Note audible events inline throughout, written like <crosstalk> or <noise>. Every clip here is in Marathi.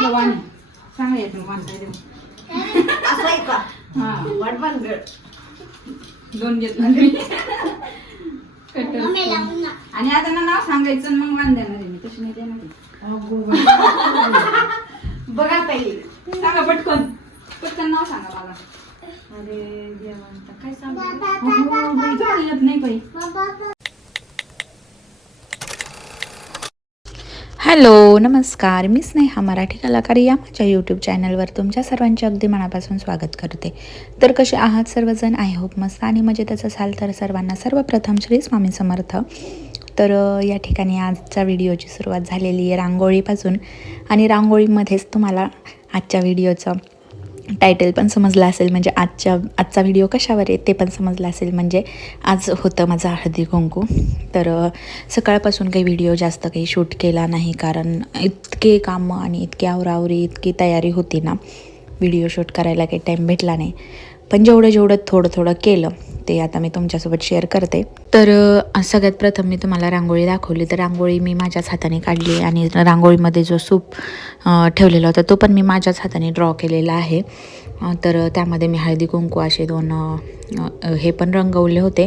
तुला वाणी. सांगा येतं वाण काय देऊ असं आहे का हा वाट भानगड दोन घेतला मी कट्टर आणि आता ना नाव सांगायचं आणि मग वाण देणार आहे मी तशी नाही देणार आहे. बघा पहिले सांगा? पटकन पटकन नाव सांगा मला अरे देवांता काय सांगू बाई, तुम्हाला येत नाही बाई. हॅलो नमस्कार. मी स्नेहा मराठी कलाकार या माझ्या यूट्यूब चॅनलवर तुमच्या सर्वांचे अगदी मनापासून स्वागत करते. तर कसे आहात सर्वजण? आय होप मस्त आणि मजेतच असाल तर सर्वांना सर्वप्रथम श्री स्वामी समर्थ. तर या ठिकाणी आजच्या व्हिडिओची सुरुवात झालेली आहे रांगोळीपासून. आणि रांगोळीमध्येच तुम्हाला आजच्या व्हिडिओचं टायटल पण समजलं असेल म्हणजे आजच्या आजचा व्हिडिओ कशावर आहे ते पण समजलं असेल म्हणजे आज होतं माझा हळदी कुंकू. तर सकाळपासून काही व्हिडिओ जास्त काही शूट केला नाही कारण इतके कामं आणि इतकी आवरावरी इतकी तयारी होती ना. व्हिडिओ शूट करायला काही टाईम भेटला नाही. पण जेवढं जेवढं थोडं थोडं केलं ते आता मी तुमच्यासोबत शेअर करते. तर सगळ्यात प्रथम मी तुम्हाला रांगोळी दाखवली. तर रांगोळी मी माझ्याच हाताने काढली आणि रांगोळीमध्ये जो सूप ठेवलेला होता तो पण मी माझ्याच हाताने ड्रॉ केलेला आहे. तर त्यामध्ये मी हळदी कुंकू असे दोन हे पण रंगवले होते.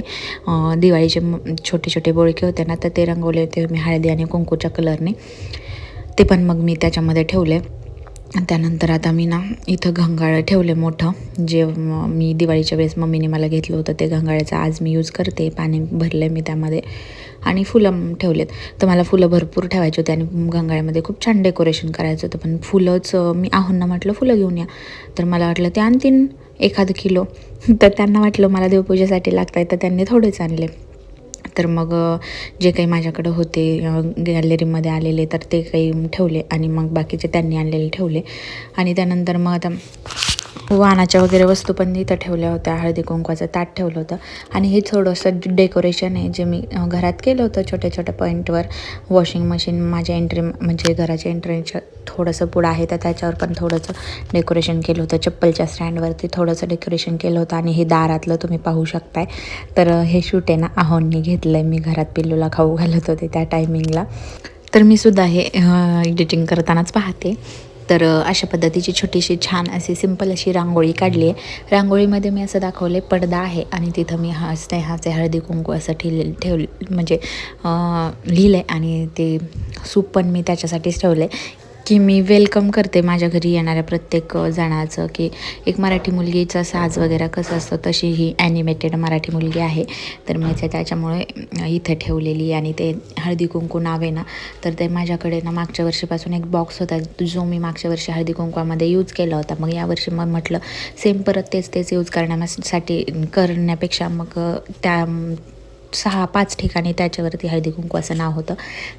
दिवाळीचे छोटे छोटे बोळके होते ना तर ते रंगवले होते मी हळदी आणि कुंकूच्या कलरने ते पण मग मी त्याच्यामध्ये ठेवले. त्यानंतर आता मी ना इथं घंगाळ ठेवले मोठं. जे मी दिवाळीच्या वेळेस मम्मीने मला घेतलं होतं ते घंगाळ्याचं आज मी यूज करते. पाणी भरलं मी त्यामध्ये. आणि फुलं ठेवलेत. तर मला फुलं भरपूर ठेवायची होती आणि घंगाळ्यामध्ये खूप छान डेकोरेशन करायचं होतं. पण फुलंच मी आहोंना म्हटलं फुलं घेऊन या. तर मला वाटलं ते आणतीन एखाद किलो. तर त्यांना वाटलं मला देवपूजेसाठी लागत आहे तर त्यांनी थोडेच आणले. तर मग जे काही माझ्याकडं होते गॅलरीमध्ये आलेले तर ते काही ठेवले आणि मग बाकीचे त्यांनी आणलेले ठेवले. आणि त्यानंतर मग आता वाहनाच्या वगैरे वस्तू पण इथं ठेवल्या होत्या हळदी कुंकवाचं ताट ठेवलं होतं. आणि हे थोडंसं डेकोरेशन आहे जे मी घरात केलं होतं छोट्या छोट्या पॉईंटवर वॉशिंग मशीन माझ्या एंट्री म्हणजे घराच्या एंट्रीच्या थोडंसं पुढं आहे तर त्याच्यावर पण थोडंसं डेकोरेशन केलं होतं. चप्पलच्या स्टँडवरती थोडंसं डेकोरेशन केलं होतं आणि हे दारातलं तुम्ही पाहू शकताय. तर हे शूट आहे ना आहोंनी घेतलं आहे मी घरात पिल्लूला खाऊ घालत होते त्या टायमिंगला तर मी सुद्धा हे एडिटिंग करतानाच पाहते. तर अशा पद्धतीची छोटीशी छान अशी सिंपल अशी रांगोळी काढली आहे. रांगोळीमध्ये मी असं दाखवले पडदा आहे आणि तिथं मी हा स्नेहाचे हळदी कुंकू असं ठेवले ठेव म्हणजे लिहिलं आहे आणि ते सूप पण मी त्याच्यासाठीच ठेवलं आहे की मी वेलकम करते माझ्या घरी येणाऱ्या प्रत्येक जणाचं की एक मराठी मुलगीचा साज वगैरे कसं असतं तशी ही ॲनिमेटेड मराठी मुलगी आहे. तर मी ते त्याच्यामुळे इथं ठेवलेली आणि ते हळदी कुंकू नाव आहे ना तर ते माझ्याकडे ना मागच्या वर्षीपासून एक बॉक्स होता जो मी मागच्या वर्षी हळदी कुंकवामध्ये यूज केला होता. मग यावर्षी मग म्हटलं सेम परत तेच तेच यूज करण्यासाठी करण्यापेक्षा मग त्या सहा पाच ठिकाणी त्याच्यावरती हळदी कुंकू असं नाव होतं.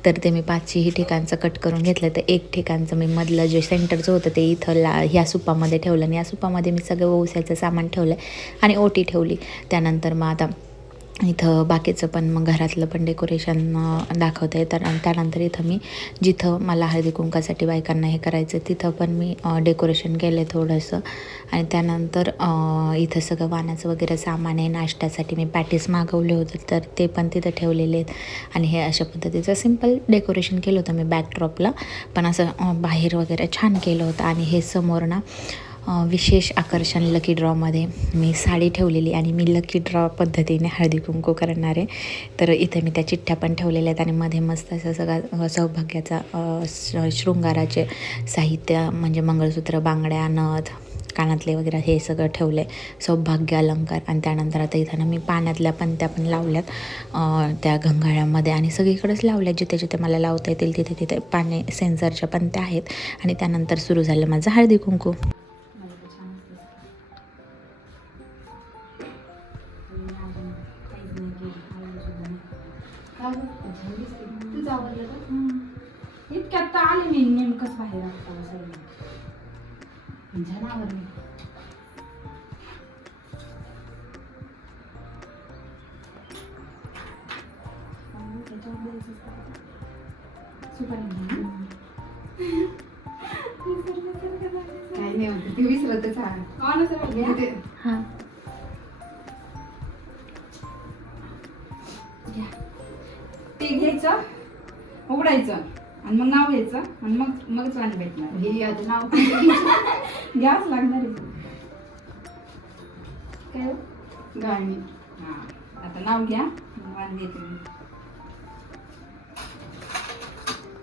तर ते मी पाचही ठिकाणचं कट करून घेतलं. तर एक ठिकाणचं मी मधलं जे सेंटरचं होतं ते इथं ला ह्या सुपामध्ये ठेवलं. आणि या सुपामध्ये मी सगळं ओसायचं सामान ठेवलं आणि ओटी ठेवली. त्यानंतर मग आता इथं बाकीचं पण मग घरातलं पण डेकोरेशन दाखवते. तर आणि त्यानंतर इथं मी जिथं मला हळदी कुंकासाठी बायकांना हे करायचं तिथं पण मी डेकोरेशन केलं आहे थोडंसं. आणि त्यानंतर इथं सगळं वाण्याचं वगैरे सामान आहे नाश्त्यासाठी मी पॅटीस मागवले होते तर ते पण तिथं ठेवलेले आहेत. आणि हे अशा पद्धतीचं सिंपल डेकोरेशन केलं होतं मी बॅकड्रॉपला पण असं बाहेर वगैरे छान केलं होतं. आणि हे समोर ना विशेष आकर्षण लकी ड्रॉमध्ये मी साडी ठेवलेली आणि मी लकी ड्रॉ पद्धतीने हळदी कुंकू करणार आहे. तर इथे मी त्या चिठ्ठ्या पण ठेवलेल्या आहेत आणि मध्ये मस्त असं सगळा सौभाग्याचा श- शृंगाराचे साहित्य म्हणजे मंगळसूत्र बांगड्या नथ कानातले वगैरे हे सगळं ठेवलं आहे सौभाग्य अलंकार आणि त्यानंतर आता इथं ना मी पाण्यातल्या पण त्या पण लावल्यात. त्या घंगाळ्यामध्ये आणि सगळीकडेच लावल्यात. जिथे जिथे मला लावता येतील तिथे तिथे पाणी सेन्सरच्या पण त्या आहेत आणि त्यानंतर सुरू झालं माझं हळदी कुंकू. त्याच्यावर द्यायचं असतं. सुपारी घे. काही नाही होत ते विसरतच आहे. हा ना सर ते- हां. घ्या. ते घ्यायचं उघडायचं. आणि मग नाव घ्यायचं. आणि मग मगच वाणी भेटणार. हे आता नाव <laughs> घ्यावंच लागणार आहे. काय हो? गाणी. हा. आता नाव घ्या. मग वाणी घेते मी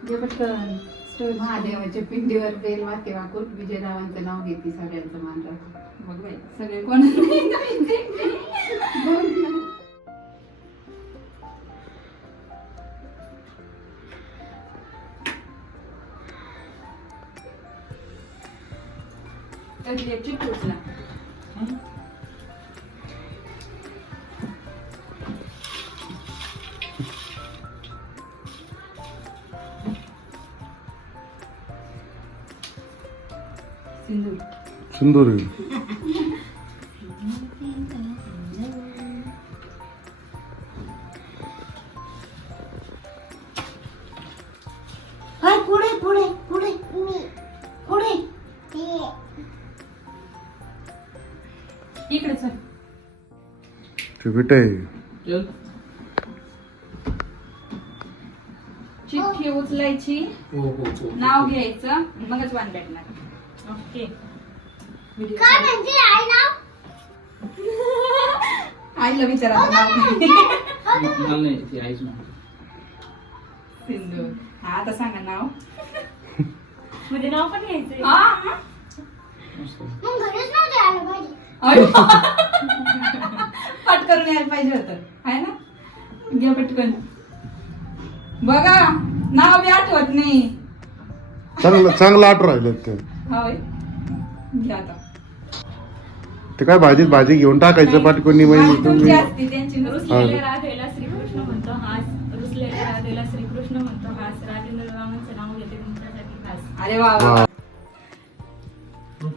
घे पटकन. स्टोरी महादेवाच्या पिंडीवर बेल वाके वाकून विजयरावांचं नाव घेते सगळ्यांचं मान राखून. बघ बाई सगळे कोण त्यातली एक चिठ्ठी उचला सिंधू सुंदर पुढे पुढे पुढे मी ते बेटा आहे चिठ्ठी उचलायची. नाव घ्यायचं. मगच वाण भेटणार ओके काय म्हणते आई नाव? <laughs> आईला विचारा नाव? सिंधू हा आता सांगा नाव. म्हणजे नाव पण घ्यायचंय. हा मग घरीच नव्हते आलं पाहिजे. पाहिजे होतं. आहे ना? घ्या पटकन. बघा नाव बी आठवत नाही. चांगलं चांगलं आठ राहिलं ते. होय. घ्या आता. ते काय भाजीत भाजी घेऊन टाकायचं आणि माहिती तुमची तुम्ही? असती त्यांची नसती. रुसलेल्या राधेला श्रीकृष्ण म्हणतो. हास रुसलेल्या राधेला श्रीकृष्ण म्हणतो. हास राजेंद्र रावांचं नाव घेते तुमच्यासाठी खास. अरे वा वा. वा.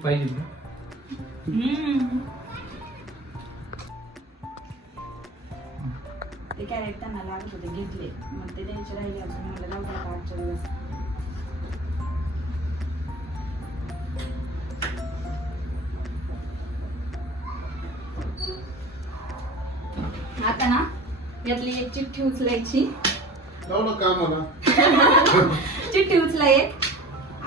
पाहिजे हम्म. ते कॅरेट त्यांना लागत होते घेतले. मग ते द्यायचे राहिले अजून मला आता आजच्या दिवस आता ना यातली एक चिठ्ठी उचलायची. चिठ्ठी उचला एक.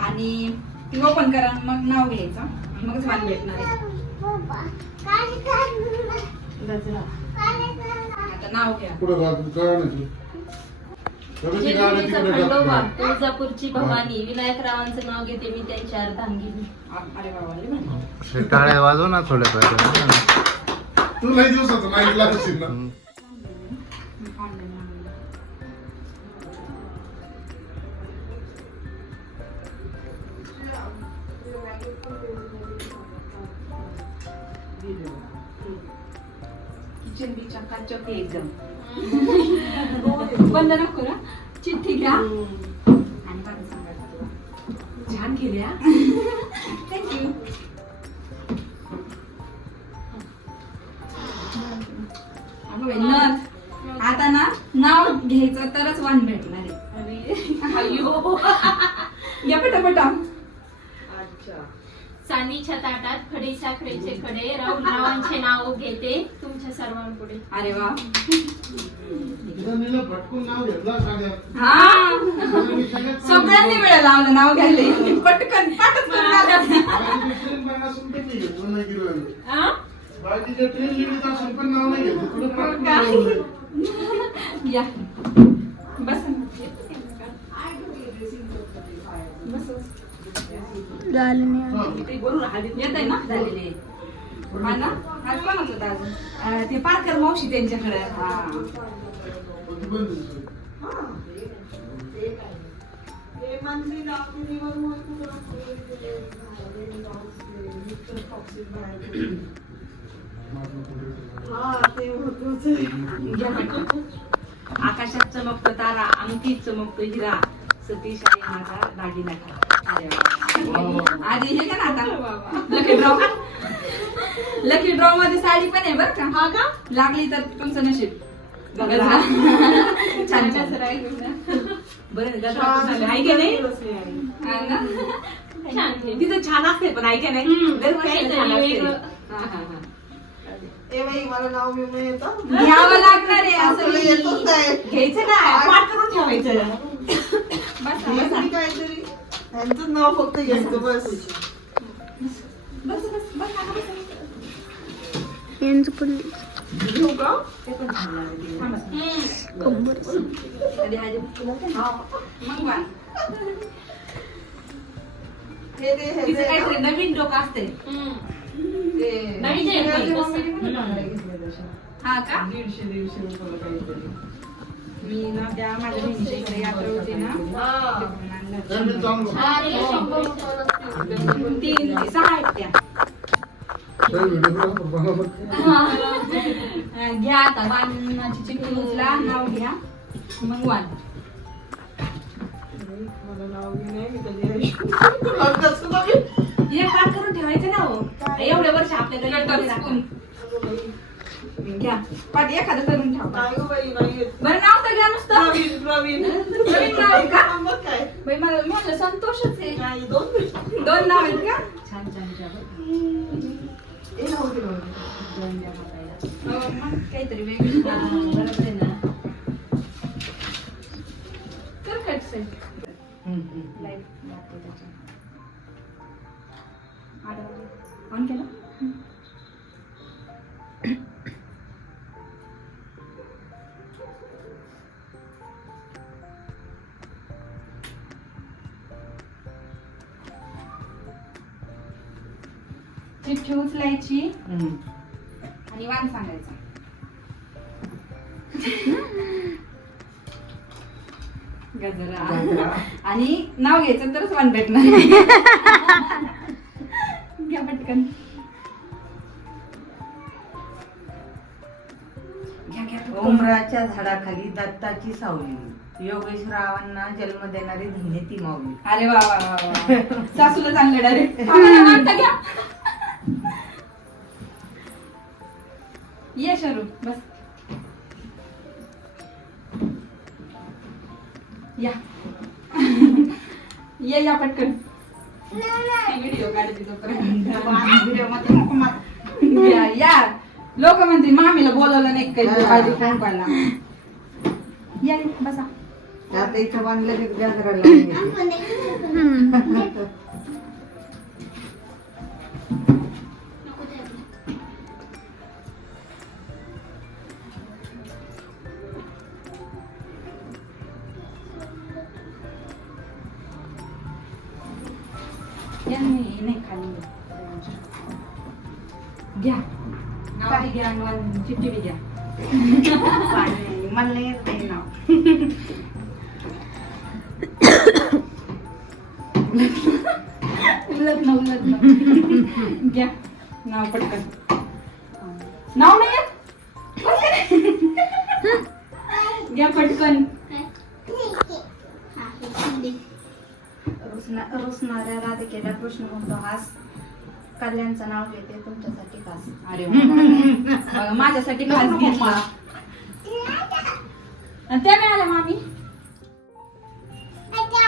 आणि ती ओपन करा मग नाव घ्यायचं. मगच वाण भेटणार आहे पप्पा काय करणार? गजरा. काय करणार? आता नाव घ्या पुढं राहत कळलं नाही. रमेशची गाडी जेजुरीचा तिकडे खंडोबा टाक. तुळजापूरची भवानी विनायकरावांचं नाव घेते मी त्यांची अर्धांगिनी आ- अरे बाबा लय भारी. टाळ्या वाजव ना थोड्या पाहिजे तू लई दिवसाचं नाही ऐकला असेल ना online आहे एकदम बंद नको ना चिठ्ठी घ्या. आणि मला छान केली हा. थँक्यू नथ. आता ना नाव घ्यायचं तरच वाण भेटणार आहे. <laughs> या पटापटा. चांदीच्या ताटात खडे साखरेचे खडे राहुल रावांचे नाव घेते. सर्वांपुढे. अरे वा. भटकून नाव घेतलं. हा. सगळ्यांनी वेळ लावलं नाव घ्यायला. पटकन. बाकीचे ट्रेन पण असून पण नाही घेतलं, नाही गेलं. आ? बाकीचे ट्रेन लिमिट असून पण नाव नाही घेतलं. तुला हो पटकन. या. बस. बस येत आहे ना झालेले हा ना? आज कोण होतं अजून ते पारकर मावशी त्यांच्याकडे. आकाशात चमकतो तारा अंकित चमकतो हिरा. सतीश आहे माझा दागिना. आधी हे का ना आता लकी ड्रॉ मध्ये साडी पण आहे बर का? हा का? लागली तर तुमचं नशीब. <laughs> छान छान. बरं गजरा पण झाला. आहे की नाही? हा ना? छान केली. तिचं छान असते पण आहे की नाही? हम्म, दरवर्षी काहीतरी छान असते. वेगळं. हा, हा, हा. ए बाई मला नाव बिव येतं? घ्यावं लागणार आहे असं येतच. नाही. घ्यायचं ना पाठ करून ठेवायचं. बस काहीतरी काहीतरी यांचं नाव फक्त घ्यायचं बस बस. का तिचं दे काहीतरी नवीन डोकं असते नवीन आहे पण. पण तसे. हा का दीडशे दीडशे रुपयाला काहीतरी मी ना त्या माझ्या बहिणीच्या इकडे यात्रा होती ना हा. तिकडून आणलं. तीन ते सहा आहेत त्या घ्या आता वाणाची चिठ्ठी उचला नाव घ्या. मग बघ. हे पाठ करून ठेवायचं ना हो. एवढे वर्ष आपल्याकडे घ्या. पाठ एखादं करून ठेवा. बरं नाव तर घ्या नुसतं. प्रवीण, नाव आहे का? बाई मला मी संतोषच आहे. दोन नाव आहेत का? छान छान. काहीतरी वेगळं बरोबर आहे ना कर कट लाइट लागते ऑन केला? घ्यायचं तरच वाण भेटणार. <laughs> घ्या पटकन. उमराच्या झाडाखाली दत्ताची सावली. योगेश्वरावांना जन्म देणारी धन्य ती माऊली. अरे वा वा वा वा. <laughs> सासूला चांगलं डायरेक्ट. <laughs> घ्या. ये शरू बस. या. ये या पटकन. व्हिडिओ काढते तोपर्यंत. या या. लोक म्हणतील मामीला बोलवलं नाही काही या बसा. आता इथं बांधलं की <laughs> घ्या नाव पटकन नाव नाही? घ्या पटकन हा, हे शिंदे. रुसना- रुसणाऱ्या राधिकेला कृष्ण म्हणतो हास कल्याणचं नाव घेते तुमच्यासाठी खास अरे वा. माझ्यासाठी खास घेतला आणि त्या मिळाल्या मामी अच्छा.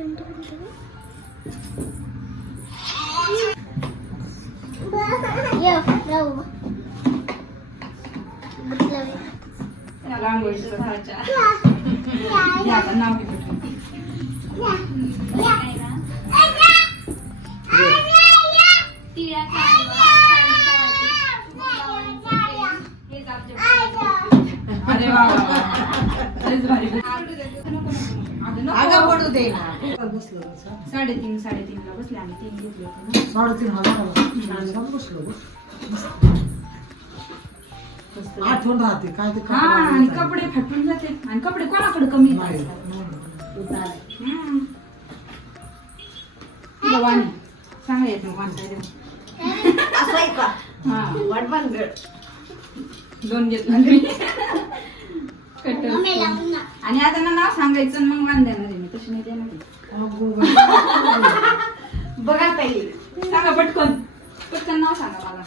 यो, जाऊ. बदलावे. रांगोळीचा साचा या, या, घ्या या. आता नाव घे पटकन. अरे साडेतीन साडेतीन ला बसले आम्ही तीन घेतले होते ना. साडेतीन हजार बसलो आठवण राहते काय ते हा आणि कपडे फाटून जाते. आणि कपडे कोणाकडे कमी नाही हम्म. तुला वाणी सांगा येत नाही वाण काय देऊ? असं आहे का? हा. वाटबांगड दोन घेतला मी. आणि आता ना नाव सांगायचं आणि मग देणार आहे मी तशी नाही देणार. <laughs> बघा ताई सांगा पटकन. पटकन नाव सांगा मला.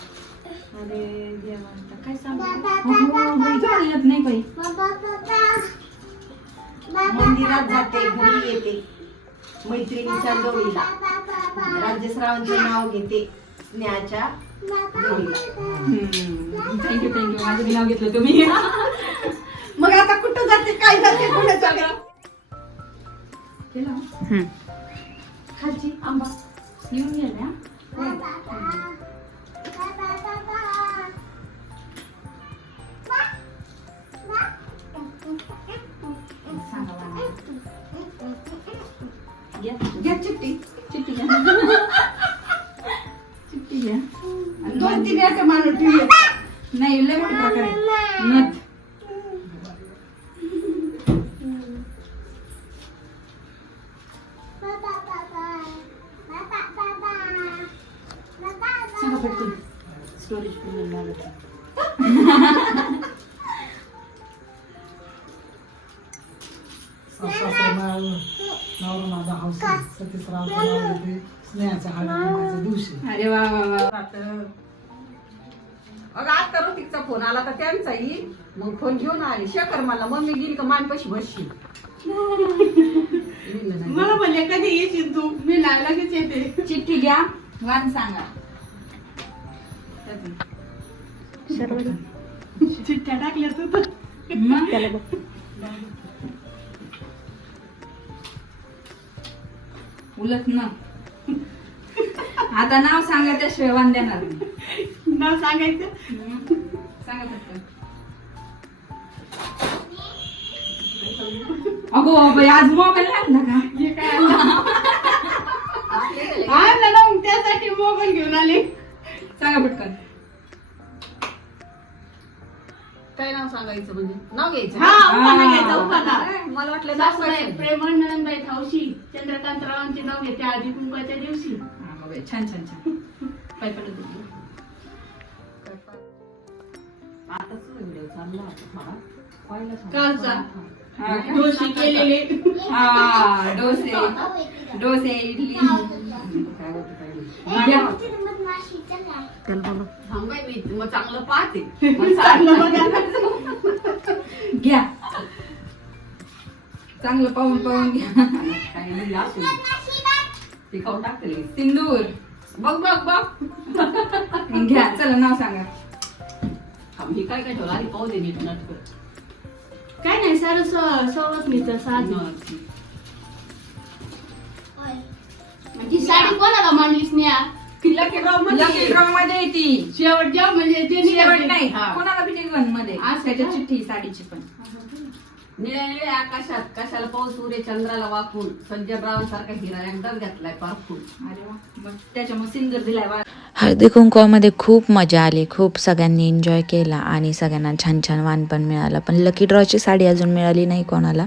अरे देवा काय सांगू? येत नाही काही मंदिरात जाते घरी येते. मैत्रिणीच्या बाबा. राज्यश्रावांचे नाव घेते स्नेहाच्या थँक्यू थँक्यू माझं नाव घेतलं तुम्ही. <laughs> मग आता कुठं जाते काय जाते कुठे जाते? केला? खालची आंबा. येऊन गेल्या सांगा मला. घ्या. चिठ्ठी. घ्या. घ्या. दोन तीन माणूस ठेवले नाही लय मोठा प्रकार आहे नथ. अगं आता ऋतिकचा फोन आला तर त्यांचा येईल मग फोन घेऊन आली शेखर मला मम्मी गेली का मानपाशी बसशी <laughs> मला म्हणले कधी येशील तू? मी नाही लगेच येते. चिठ्ठी घ्या. वान सांगा. चिठ्ठ्या टाकल्या तू मग उलट न. आता नाव सांगा त्याशिवाय वान देणार. नाही. नाव सांगायचं. सांगा अगो बाई आज मोबाईल लागला का? आणलं ना मग त्यासाठी मोबाईल घेऊन आले. सांगा पटकन. काय नाव सांगायचं म्हणजे? नाव घ्यायचं. हा उपाना. घ्यायचा उपाना. मला वाटलं नाव सासूबाई सांगायचं. थावशी चंद्रकांत रावांचे नाव घेते आधी कुंकाच्या दिवशी. हा, बाई, छान छान छान. काय पडत होती आताच व्हिडिओ चालला होता थोडा. पाहिला थोडा. कालचा? हा, डोशी केलेले हा डोसे. डोसे इडली. काय होतं काय नाही. घ्या. थांबाय मी मग चांगलं पाहते. <laughs> चांगलं. घ्या. चांगलं पाहून पाहून घ्या. काय नाही, असू दे. ते खाऊन टाकते लगेच. सिंदूर. बघ बघ बघ. घ्या. चला नाव सांगा. थांब, ही काय काय ठेवलं? आधी पाहू दे नीट नाटक काय नाही सर सवलतनीचं साज ती साडी कोणाला मांडलीस स्नेहा? लकी ड्रॉ मध्ये? लकी ड्रॉ मध्ये येते म्हणजे शेवट. नाही. हा. कोणाला बी मध्ये. असं त्याच्या का? चिठ्ठी साडीची पण. निळ्या निळ्या आकाशात कशाला पाऊस सूर्य चंद्राला वाकून सज्जनरावांसारखा हिरा एकदाच घातलाय पारखून अरे वा मग त्याच्यामुळे सिंदूर दिलाय वा हळदी कुंकवामध्ये खूप मजा आली खूप सगळ्यांनी एन्जॉय केला आणि सगळ्यांना छान छान वाण पण मिळालं. पण लकी ड्रॉची साडी अजून मिळाली नाही कोणाला.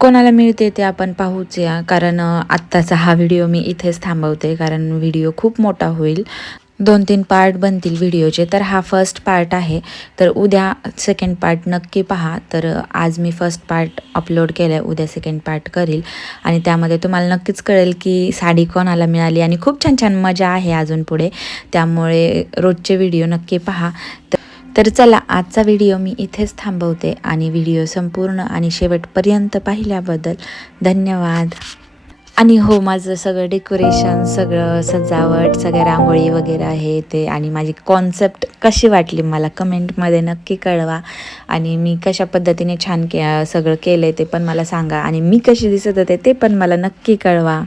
कोणाला मिळते ते आपण पाहूच या कारण आत्ताचा हा व्हिडिओ मी इथेच थांबवते कारण व्हिडिओ खूप मोठा होईल. दोन तीन पार्ट बनतील व्हिडिओचे तर हा फर्स्ट पार्ट आहे. तर उद्या सेकंड पार्ट नक्की पहा. तर आज मी फर्स्ट पार्ट अपलोड केलं आहे उद्या सेकंड पार्ट करील. आणि त्यामध्ये तुम्हाला नक्कीच कळेल की साडी कोणाला मिळाली. आणि खूप छान छान मजा आहे अजून पुढे. त्यामुळे रोजचे व्हिडिओ नक्की पहा. तर तर चला आजचा व्हिडिओ मी इथेच थांबवते. आणि व्हिडिओ संपूर्ण आणि शेवटपर्यंत पाहिल्याबद्दल धन्यवाद. आणि हो माझं सगळं डेकोरेशन सगळं सजावट सगळ्या रांगोळी वगैरे आहे ते. आणि माझी कॉन्सेप्ट कशी वाटली मला कमेंटमध्ये नक्की कळवा. आणि मी कशा पद्धतीने छान के सगळं केलं आहे ते पण मला सांगा. आणि मी कशी दिसत होते ते पण मला नक्की कळवा.